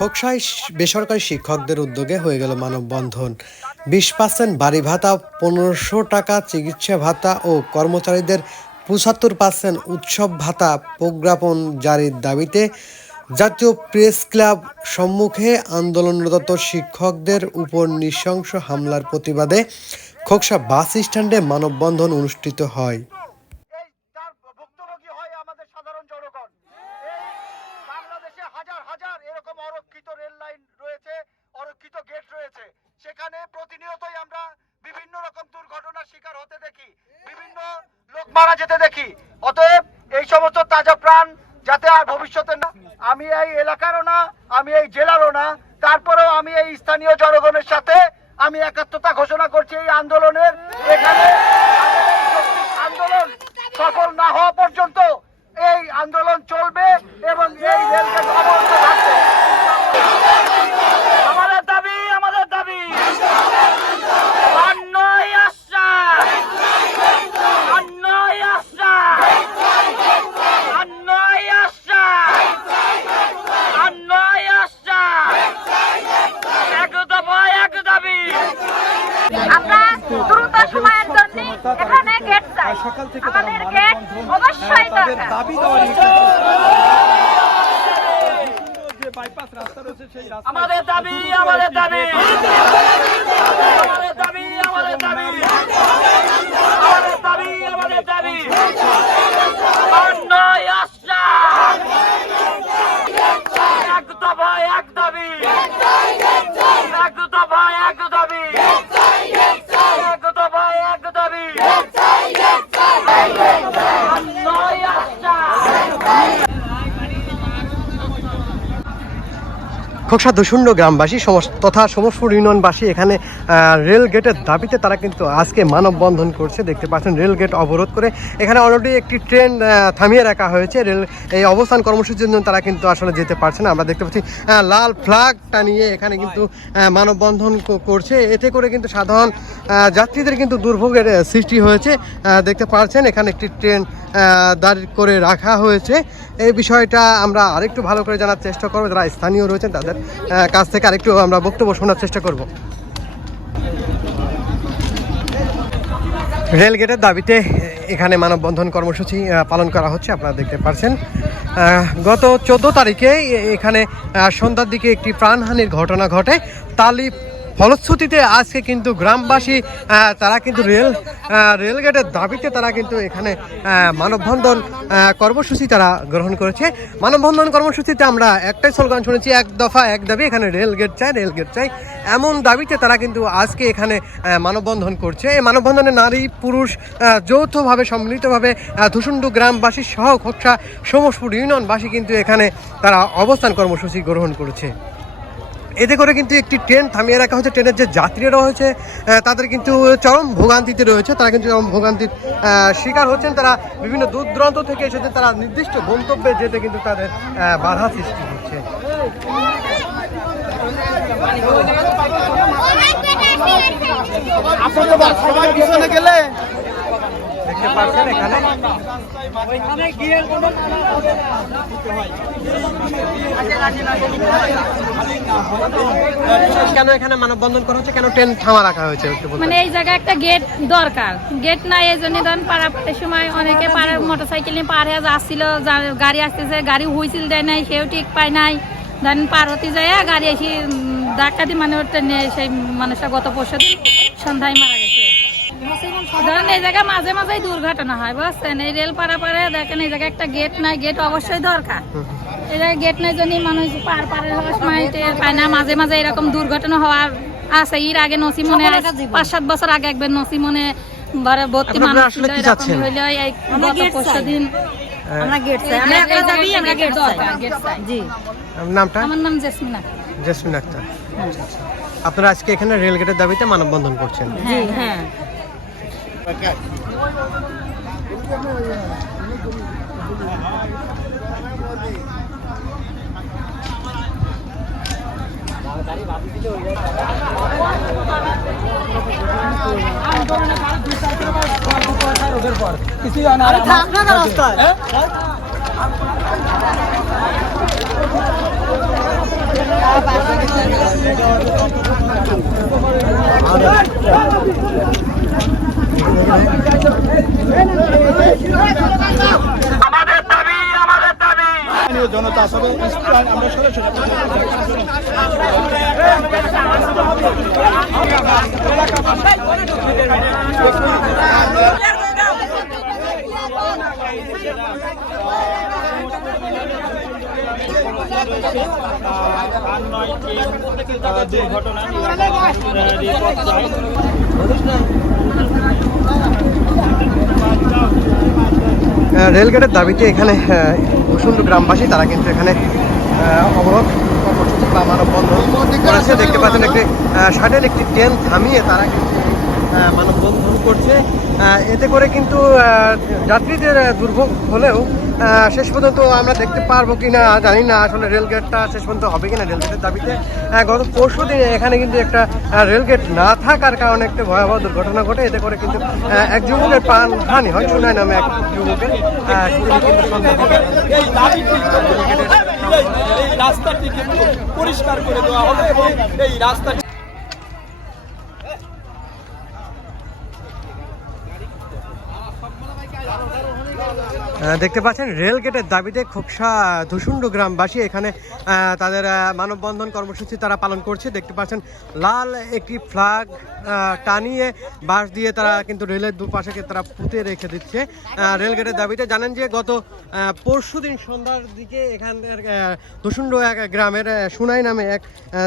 খোকসায় বেসরকারি শিক্ষকদের উদ্যোগে হয়ে গেল মানববন্ধন। বিশ পার্সেন্ট বাড়ি ভাতা পনেরোশো টাকা চিকিৎসা ভাতা ও কর্মচারীদের পঁচাত্তর পার্সেন্ট উৎসব ভাতা প্রজ্ঞাপন জারির দাবিতে জাতীয় প্রেস ক্লাব সম্মুখে আন্দোলনরত শিক্ষকদের উপর নৃশংস হামলার প্রতিবাদে খোকসা বাস স্ট্যান্ডে মানববন্ধন অনুষ্ঠিত হয় এই তার ভুক্তভোগী হয় আমাদের সাধারণ জনগণ এই বাংলাদেশে হাজার হাজার এরকম অরক্ষিত রেল লাইন রয়েছে অরক্ষিত গেট রয়েছে সেখানে প্রতিনিয়তই আমরা বিভিন্ন রকম দুর্ঘটনার শিকার হতে দেখি বিভিন্ন লোক মারা যেতে দেখি অতএব এই সমস্ত তাজা প্রাণ যাতে আর ভবিষ্যতে না আমি এই এলাকারও না আমি এই জেলারও না তারপরেও আমি এই স্থানীয় জনগণের সাথে আমি একাত্মতা ঘোষণা করছি এই আন্দোলনের এখানে আমাদের এই যৌক্তিক আন্দোলন সফল না হওয়া পর্যন্ত এই আন্দোলন চলবে এবং এই রেলগেট অবরুদ্ধ থাকবে আমাদের দাবি আমাদের দাবি অন্যায় আশ্বাস অন্যায় আশ্বাস অন্যায় আশ্বাস অন্যায় আশ্বাস এক দফা এক দাবি আমরা দ্রুত সময়ের জন্য এখানে গেট চাই আমাদের গেট অবশ্যই দরকার। আমাদের দাবি আমাদের দাবি। আমাদের দাবি আমাদের দাবি। আমাদের দাবি আমাদের দাবি। অন্যায় আশ্বাস এক দফা এক দাবি। এক দফা দাবি এক দফা এক দাবি অন্যায় আশ্বাস খোকসা দূষণ্ড গ্রামবাসী তথা সমস্পুর ইউনিয়নবাসী এখানে রেল গেটের দাবিতে তারা কিন্তু আজকে মানববন্ধন করছে। দেখতে পাচ্ছেন, রেল গেট অবরোধ করে এখানে অলরেডি একটি ট্রেন থামিয়ে রাখা হয়েছে। রেল এই অবস্থান কর্মসূচির জন্য তারা কিন্তু আসলে যেতে পারছে না। আমরা দেখতে পাচ্ছি লাল ফ্ল্যাগ টানিয়ে এখানে কিন্তু মানববন্ধন করছে। এতে করে কিন্তু সাধারণ যাত্রীদের কিন্তু দুর্ভোগের সৃষ্টি হয়েছে। দেখতে পাচ্ছেন এখানে একটি ট্রেন দাঁড় করে রাখা হয়েছে। এই বিষয়টা আমরা আরেকটু ভালো করে জানার চেষ্টা করব। যারা স্থানীয় রয়েছেন, তাদের কাছ থেকে আরেকটু আমরা বক্তব্য শোনার চেষ্টা করব। রেল গেটের দাবিতে এখানে মানববন্ধন কর্মসূচি পালন করা হচ্ছে, আপনারা দেখতে পাচ্ছেন গত চোদ্দ তারিখে এখানে সন্ধ্যার দিকে একটি প্রাণহানির ঘটনা ঘটে। তালি ফলশ্রুতিতে আজকে কিন্তু গ্রামবাসী তারা কিন্তু রেল আহ, রেল গেটের দাবিতে তারা কিন্তু এখানে মানববন্ধন কর্মসূচি তারা গ্রহণ করেছে। মানববন্ধন কর্মসূচিতে আমরা একটাই স্লোগান শুনেছি এক দফা এক দাবি এখানে রেল গেট চাই রেল গেট চাই। এমন দাবিতে তারা কিন্তু আজকে এখানে মানববন্ধন করছে। এই মানববন্ধনে নারী পুরুষ যৌথভাবে সম্মিলিতভাবে ধুসুন্ডু গ্রামবাসী সহ খোকসা সমসপুর ইউনিয়নবাসী কিন্তু এখানে তারা অবস্থান কর্মসূচি গ্রহণ করেছে। এতে করে কিন্তু একটি ট্রেন থামিয়ে রাখা হয়েছে। ট্রেনের যে যাত্রীরা রয়েছে তাদের কিন্তু চরম ভোগান্তিতে রয়েছে। তারা কিন্তু চরম ভোগান্তির শিকার হচ্ছেন। তারা বিভিন্ন দূর দূরান্ত থেকে এসেছে তারা নির্দিষ্ট গন্তব্যে যেতে কিন্তু তাদের বাধা সৃষ্টি হচ্ছে। সবাই পিছনে গেলে? দেখতে পাচ্ছেন এখানে। কেন এখানে মানববন্ধন করা হচ্ছে? কেন ট্রেন থামা রাখা হয়েছে? মানে এই জায়গায় একটা গেট দরকার। গেট নাই, এই জন্য ধরেন সময় অনেকে পাড়ার মোটর সাইকেল নিয়ে যাচ্ছিল যা- গাড়ি আসতেছে, গাড়ি হুইসিল দেয় নাই, সেও ঠিক পায় নাই। ধরেন পার হতে যায় গাড়ি এসে দিয়ে মানে ওটা সেই মানুষটা গত পরশু সন্ধ্যায় মারা গেছে। ধরেন এই জায়গায় মাঝে মাঝে দুর্ঘটনা হয় বুঝছেন? এই রেল পাড়াপাড়ে দেখেন এই জায়গায় একটা গেট নাই গেট অবশ্যই দরকার। এই জায়গায় গেট নাই জন্য মানুষ পার পারে হওয়ার সময় টের পায় না মাঝে মাঝে এরকম দুর্ঘটনা হওয়ার আছে। এর আগে নসিমনে পাঁচ সাত বছর আগে একবার নসিমনে ভর্তি আপনারা মানুষ আসলে ছিল, কি এরকম চাচ্ছেন? হইল এই গত পরশু দিন আমরা গেট চাই। আমরা একটা দাবি আমরা গেট চাই। জি। নামটা? আমার নাম জেসমিন। আক্তার। জেসমিন আক্তার। আচ্ছা, আচ্ছা। আপনারা আজকে এখানে রেল গেটের দাবিতে মানববন্ধন করছেন। জি হ্যাঁ। কিছুই হয় না রাস্তায় হ্যাঁ? আমাদের দাবি দুর্ঘটনা রেলগেটের দাবিতে এখানে বসুন্ধু গ্রামবাসী, তারা কিন্তু এখানে অবরোধ মানববন্ধন করেছে। দেখতে পাচ্ছেন একটি ষাটের একটি ট্রেন থামিয়ে তারা কিন্তু মানববন্ধন করছে। এতে করে কিন্তু যাত্রীদের দুর্ভোগ হলেও শেষ পর্যন্ত আমরা দেখতে পারব কি না জানি না। আসলে রেলগেটটা শেষ পর্যন্ত হবে কিনা রেলগেটের দাবিতে। গত পরশু দিনে এখানে কিন্তু একটা রেলগেট না থাকার কারণে একটা ভয়াবহ দুর্ঘটনা ঘটে। এতে করে কিন্তু এক যুবকের প্রাণ হানি হয় শোনায় নামে এক যুবকের। রাস্তাটি পরিষ্কার করে দেওয়া হবে। এবং এই রাস্তাটি দেখতে পাচ্ছেন, রেল গেটের দাবিতে খোকসা ধুসুন্ডু গ্রামবাসী এখানে তাদের মানববন্ধন কর্মসূচি তারা পালন করছে। দেখতে পাচ্ছেন, লাল একটি ফ্ল্যাগ টানিয়ে বাস দিয়ে তারা কিন্তু রেলের দুপাশে তারা পুঁতে রেখে দিচ্ছে। রেল গেটের দাবিতে জানেন যে, গত পরশু দিন সন্ধ্যার দিকে এখানের ধুসুন্ডু এক গ্রামের সুনাই নামে এক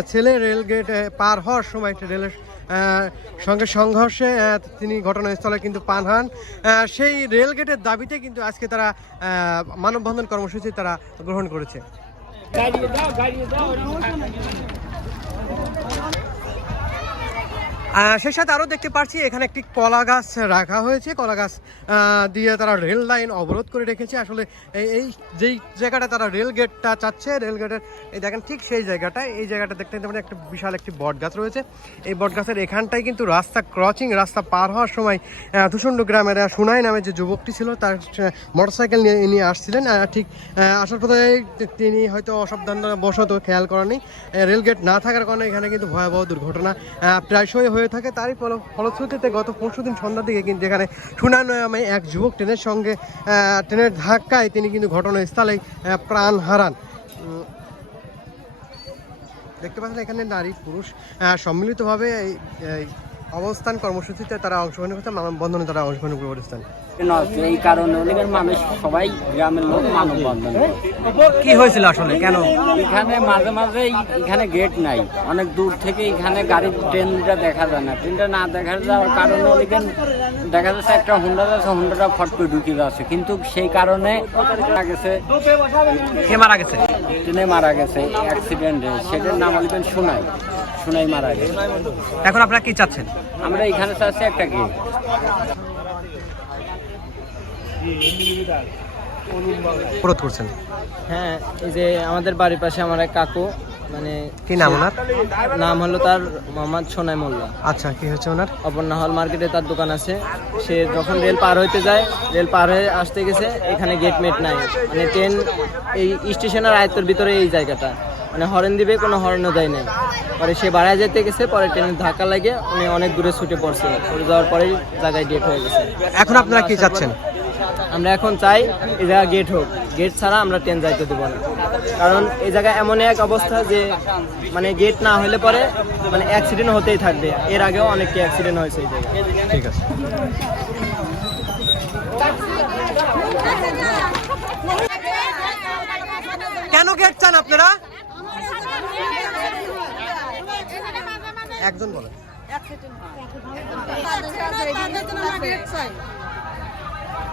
ছেলে রেল গেট পার হওয়ার সময় রেলের সঙ্গে সংঘর্ষে তিনি ঘটনাস্থলে কিন্তু পান হন। সেই রেলগেটের দাবিতে কিন্তু আজকে তারা মানববন্ধন কর্মসূচি তারা গ্রহণ করেছে। সেই সাথে আরও দেখতে পাচ্ছি এখানে একটি কলা গাছ রাখা হয়েছে। কলা গাছ দিয়ে তারা রেল লাইন অবরোধ করে রেখেছে। আসলে এই যেই জায়গাটা তারা রেল গেটটা চাচ্ছে রেল গেটের এই দেখেন ঠিক সেই জায়গাটায় এই জায়গাটা দেখতে পারেন একটা বিশাল একটি বট গাছ রয়েছে। এই বট গাছের এখানটায় কিন্তু রাস্তা ক্রসিং রাস্তা পার হওয়ার সময় আহ, গ্রামের সুনাই নামে যে যুবকটি ছিল তার মোটরসাইকেল নিয়ে নিয়ে আসছিলেন। ঠিক আসার পথে তিনি হয়তো অসাবধান বশত খেয়াল করেনি রেল গেট না থাকার কারণে এখানে কিন্তু ভয়াবহ দুর্ঘটনা প্রায়শই হয়ে থাকে, তারই ফল- ফলশ্রুতিতে গত পরশু দিন সন্ধ্যার দিকে কিন্তু এখানে সুনান নামে এক যুবক ট্রেনের সঙ্গে ট্রেনের ধাক্কায় তিনি কিন্তু ঘটনাস্থলেই প্রাণ হারান। দেখতে পাচ্ছেন এখানে নারী পুরুষ সম্মিলিতভাবে এই অবস্থান কর্মসূচিতে তারা অংশগ্রহণ করছে মানববন্ধনে তারা অংশগ্রহণ করেছেন। এই কারণে ওদিকের মানুষ সবাই গ্রামের লোক মানববন্ধন। কি হয়েছিল আসলে? কেন? এখানে মাঝে মাঝে এখানে গেট নাই। অনেক দূর থেকে এখানে গাড়ির ট্রেনটা দেখা যায় না। ট্রেনটা না দেখা যাওয়ার কারণে ওদিকে দেখা যাচ্ছে একটা হুন্ডা যাচ্ছে হুন্ডাটা ফট করে ঢুকে যাচ্ছে। কিন্তু সেই কারণে মারা গেছে। কে মারা গেছে? ট্রেনে মারা গেছে অ্যাক্সিডেন্টে সেটার নাম বলবেন সোনাই। সোনাই মারা গেছে। এখন আপনারা কি চাচ্ছেন? আমরা এখানে চাচ্ছি একটা গেট অবরোধ করছেন? হ্যাঁ এই যে আমাদের বাড়ির পাশে আমার এক কাকু মানে কি নাম ওনার? নাম হলো তার মোহাম্মদ সোনাই মোল্লা। আচ্ছা কি হচ্ছে ওনার? অপর্ণা হল মার্কেটে তার দোকান আছে। সে যখন রেল পার হইতে যায় রেল পার হয়ে আসতে গেছে এখানে গেট মেট নাই। মানে ট্রেন এই স্টেশনের আয়ত্তের ভিতরে এই জায়গাটা। মানে হরেন দিবে কোনো হরেনও দেয় নাই। পরে সে বাড়ায় যেতে গেছে পরে ট্রেনের ধাক্কা লাগে উনি অনেক দূরে ছুটে পড়ছে। পড়ে যাওয়ার পরেই জায়গায় ডেট হয়ে গেছে। এখন আপনারা কি চাচ্ছেন? আমরা এখন চাই এই জায়গা গেট হোক। গেট ছাড়া আমরা ট্রেন যাইতে দেবো না। কারণ এই জায়গায় এমন এক অবস্থা যে মানে গেট না হলে পরে মানে অ্যাক্সিডেন্ট হতেই থাকবে। এর আগেও অনেকটি অ্যাক্সিডেন্ট হয়েছে এই জায়গায়। ঠিক আছে। কেন গেট চান আপনারা? একজন বলেন।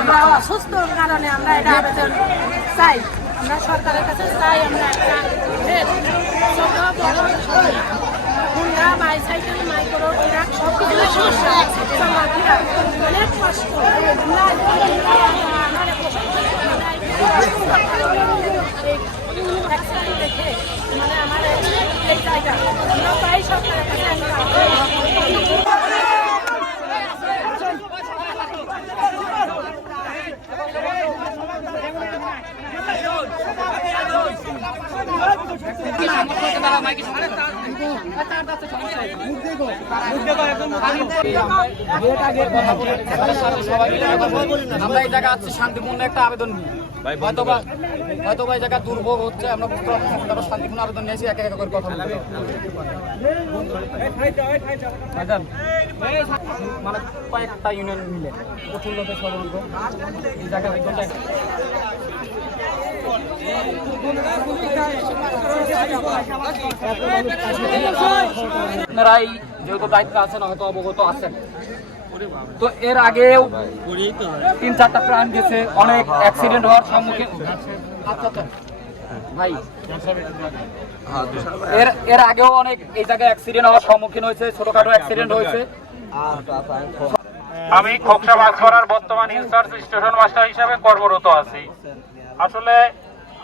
আমরা অসুস্থ কারণে আমরা এটা আবেদন চাই। আমরা সরকারের কাছে চাই, আমরা একটা হুন্ডা, বাইসাইকেল, মাইক্রো আমার অ্যাক্সিডেন্ট মানে আমার এই জায়গা। আমরা তাই সরকারের কাছে আমরা আমরা এই জায়গা আছি, শান্তিপূর্ণ একটা আবেদন নিয়ে। হয়তো বা এই জায়গা দুর্ভোগ হচ্ছে, আমরা বুঝতে পারছি শান্তিপূর্ণ আবেদন নিয়েছি, একে একে করে কথা বলতে মানে কয়েকটা ইউনিয়ন মিলে প্রচুর লোকের ষড়যন্ত্র এই জায়গা একদম এক- আপনারাই যেহেতু দায়িত্ব আছেন, হয়তো অবগত আছেন। তো এর আগেও তিন, চারটা প্রাণ গেছে, অনেক অ্যাক্সিডেন্ট হওয়ার সম্মুখীন। ভাই, এর এর আগেও অনেক এই জায়গায় অ্যাক্সিডেন্ট হওয়ার সম্মুখীন হয়েছে, ছোটখাটো অ্যাক্সিডেন্ট হয়েছে। আমি খোকসা বাগছড়ার বর্তমান ইনচার্জ স্টেশন মাস্টার হিসাবে কর্মরত আছি। আসলে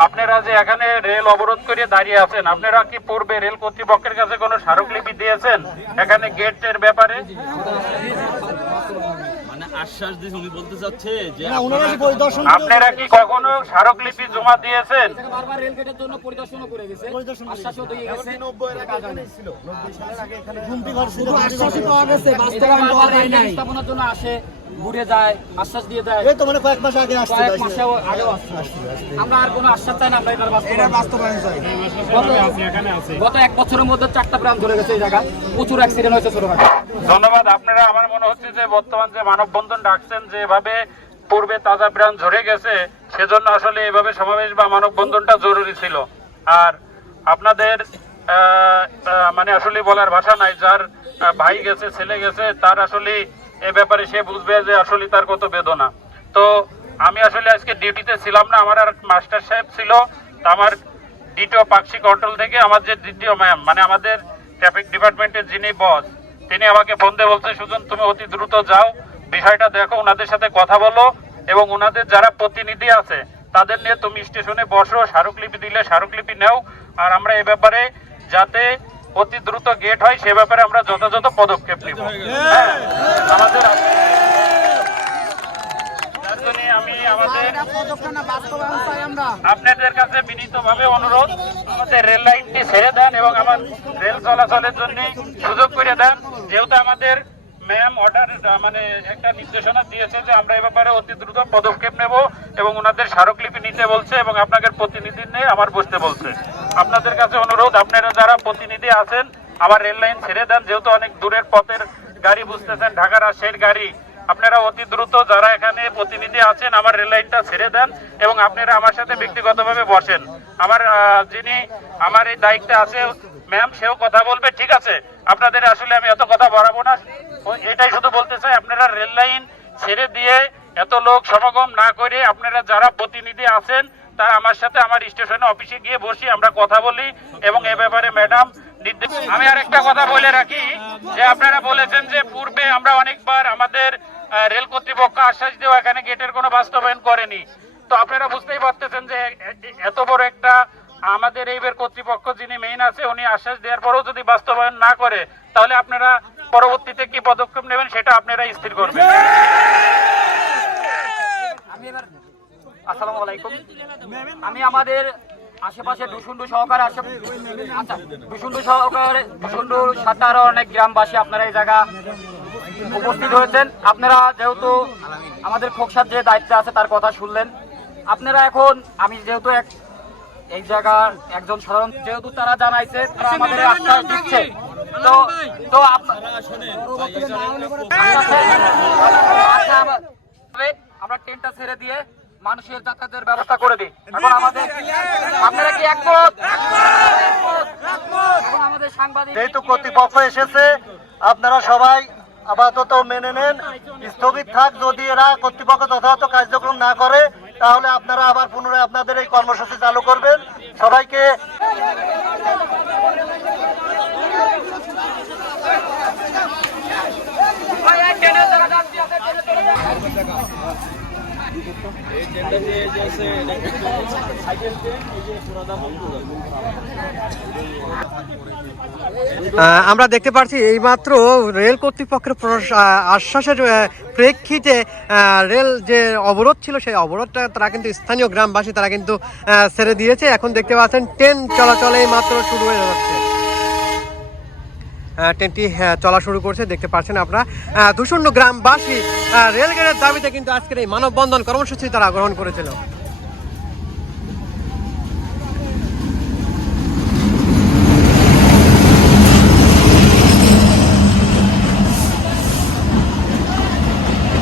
আপনারা যে এখানে রেল অবরোধ করে দাঁড়িয়ে আছেন, আপনারা কি পূর্বে রেল কর্তৃপক্ষের কাছে কোনো স্মারকলিপি দিয়েছেন? এখানে গেটের ব্যাপারে? আপনারা কি কখনো স্মারকলিপি জমা দিয়েছেন? বারবার রেল গেটের জন্য পরিদর্শনও করে গেছে। আশ্বাসও দিয়ে গেছে। বারবার রেল গেট স্থাপনার জন্য আসে ঘুরে যায় আশ্বাস দিয়ে দেয়। এই তো মানে কয়েক মাস আগে আসছে কয়েক মাসেও আগেও আসছে আমরা আর কোনো আশ্বাস চাই না আমরা এটার বাস্তবায়ন চাই। গত এক বছরের মধ্যে চারটা প্রাণ ধরে গেছে এই জায়গা। প্রচুর অ্যাক্সিডেন্ট হয়েছে ছোটখাটো। ধন্যবাদ। আপনারা, আমার মনে হচ্ছে যে বর্তমান যে মানববন্ধন ডাকছেন, যে এভাবে পূর্বে তাজা প্রাণ ঝরে গেছে, সেজন্য আসলে এভাবে সমাবেশ বা মানববন্ধনটা জরুরি ছিল। আর আপনাদের মানে আসলে বলার ভাষা নাই, যার ভাই গেছে, ছেলে গেছে, তার আসলে এ ব্যাপারে সে বুঝবে যে আসলে তার কত বেদনা। তো আমি আসলে আজকে ডিউটিতে ছিলাম না, আমার আর মাস্টার সাহেব ছিল আমার দ্বিতীয় পাক্ষিক কন্ট্রোল থেকে আমার যে দ্বিতীয় ম্যাম মানে আমাদের ট্রাফিক ডিপার্টমেন্টের যিনি বস তিনি আমাকে ফোন দিয়ে বলছে সুজন তুমি অতি দ্রুত যাও বিষয়টা দেখো ওনাদের সাথে কথা বলো এবং ওনাদের যারা প্রতিনিধি আছে তাদের নিয়ে তুমি স্টেশনে বসো স্মারকলিপি দিলে স্মারকলিপি নেও। আর আমরা এ ব্যাপারে যাতে অতি দ্রুত গেট হয় সে ব্যাপারে আমরা যথাযথ পদক্ষেপ নিব। হ্যাঁ, আমাদের আমি আমাদের আপনাদের কাছে বিনীতভাবে অনুরোধ আমাদের রেল লাইনটি ছেড়ে দেন এবং আমার রেল চলাচলের জন্য সুযোগ করে দেন। যেহেতু আমাদের ম্যাম অর্ডার মানে একটা নির্দেশনা দিয়েছে যে আমরা এ ব্যাপারে অতি দ্রুত পদক্ষেপ নেব এবং ওনাদের স্মারকলিপি নিতে বলছে এবং আপনাদের প্রতিনিধি নিয়ে আমার বসতে বলছে। আপনাদের কাছে অনুরোধ আপনারা যারা প্রতিনিধি আছেন আমার রেল লাইন ছেড়ে দেন। যেহেতু অনেক দূরের পথের গাড়ি বুঝতেছেন ঢাকা রাজশাহীর গাড়ি আপনারা অতি দ্রুত যারা এখানে প্রতিনিধি আছেন, আমার রেল লাইনটা ছেড়ে দেন এবং আপনারা আমার সাথে ব্যক্তিগতভাবে বসেন। আমার যিনি আমার এই দায়িত্বে আছে ম্যাম সেও কথা বলবে, ঠিক আছে? আপনাদের আসলে আমি এত কথা বাড়াবো না। এটাই শুধু বলতে চাই, আপনারা রেল লাইন ছেড়ে দিয়ে এত লোক সমাগম না করে আপনারা যারা প্রতিনিধি আছেন, তারা আমার সাথে আমার স্টেশনে অফিসে গিয়ে বসি, আমরা কথা বলি এবং এ ব্যাপারে ম্যাডাম আমি আরেকটা কথা বলে রাখি, যে আপনারা বলেছেন যে পূর্বে আমরা অনেকবার আমাদের রেল কর্তৃপক্ষ আশ্বাস দেওয়া এখানে গেটের কোনো বাস্তবায়ন করেনি। তো আপনারা বুঝতেই পারতেছেন যে এত বড় একটা আমাদের এইবার কর্তৃপক্ষ যিনি মেইন আছে, উনি আশ্বাস দেওয়ার পরেও যদি বাস্তবায়ন না করে, তাহলে আপনারা পরবর্তীতে কি পদক্ষেপ নেবেন সেটা আপনারা স্থির করবেন। আসসালামু আলাইকুম। আমি আমাদের আশেপাশে দুশুন্ডু সহকারে আসে আচ্ছা দুশুন্ডু সহকারে দুশুন্ডু সাথে আরও অনেক গ্রামবাসী আপনারা এই জায়গা উপস্থিত হয়েছেন আপনারা যেহেতু আমাদের খোকসার যে দায়িত্ব আছে তার কথা শুনলেন আপনারা এখন আমি যেহেতু এক এই জায়গার একজন সাধারণ যেহেতু তারা জানাইছে তারা আমাদের আশ্বাস দিচ্ছে তো তো আচ্ছা, আমরা ট্রেনটা ছেড়ে দিয়ে মানুষের যাতায়াতের ব্যবস্থা করে দিই এখন আমাদের আপনারা কি একমত? আমাদের সাংবাদিক যেহেতু কর্তৃপক্ষ এসেছে আপনারা সবাই আপাতত মেনে নেন। স্থগিত থাক যদি এরা কর্তৃপক্ষ যথাযথ কার্যক্রম না করে তাহলে আপনারা আবার পুনরায় আপনাদের এই কর্মসূচি চালু করবেন। সবাইকে আমরা দেখতে পাচ্ছি এইমাত্র রেল কর্তৃপক্ষের আশ্বাসের প্রেক্ষিতে রেল যে অবরোধ ছিল, সেই অবরোধটা তারা কিন্তু স্থানীয় গ্রামবাসী তারা কিন্তু ছেড়ে দিয়েছে। এখন দেখতে পাচ্ছেন, ট্রেন চলাচলে মাত্র শুরু হয়ে যাচ্ছে। ট্রেনটি চলা শুরু করছে। দেখতে পাচ্ছেন আপনারা ধূসুন্ড গ্রামবাসী রেলগেটের দাবিতে কিন্তু আজকের এই মানববন্ধন কর্মসূচি তারা গ্রহণ করেছিল।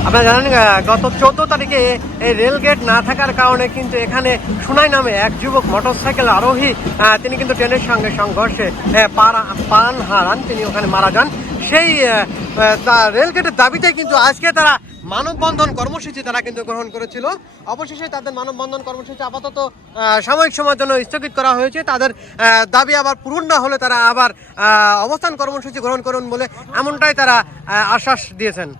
আপনারা জানেন গত চোদ্দ তারিখে এই রেল গেট না থাকার কারণে কিন্তু এখানে সুনাই নামে এক যুবক মোটরসাইকেল আরোহী তিনি কিন্তু ট্রেনের সঙ্গে সংঘর্ষে পারা- হারান তিনি ওখানে মারা যান। সেই আহ, আহ, রেল গেটের দাবিতে কিন্তু আজকে তারা মানববন্ধন কর্মসূচি তারা কিন্তু গ্রহণ করেছিল। অবশেষে তাদের মানববন্ধন কর্মসূচি আপাতত সাময়িক সময়ের জন্য স্থগিত করা হয়েছে। তাদের দাবি আবার পূরণ না হলে তারা আবার অবস্থান কর্মসূচি গ্রহণ করুন বলে এমনটাই তারা আশ্বাস দিয়েছেন।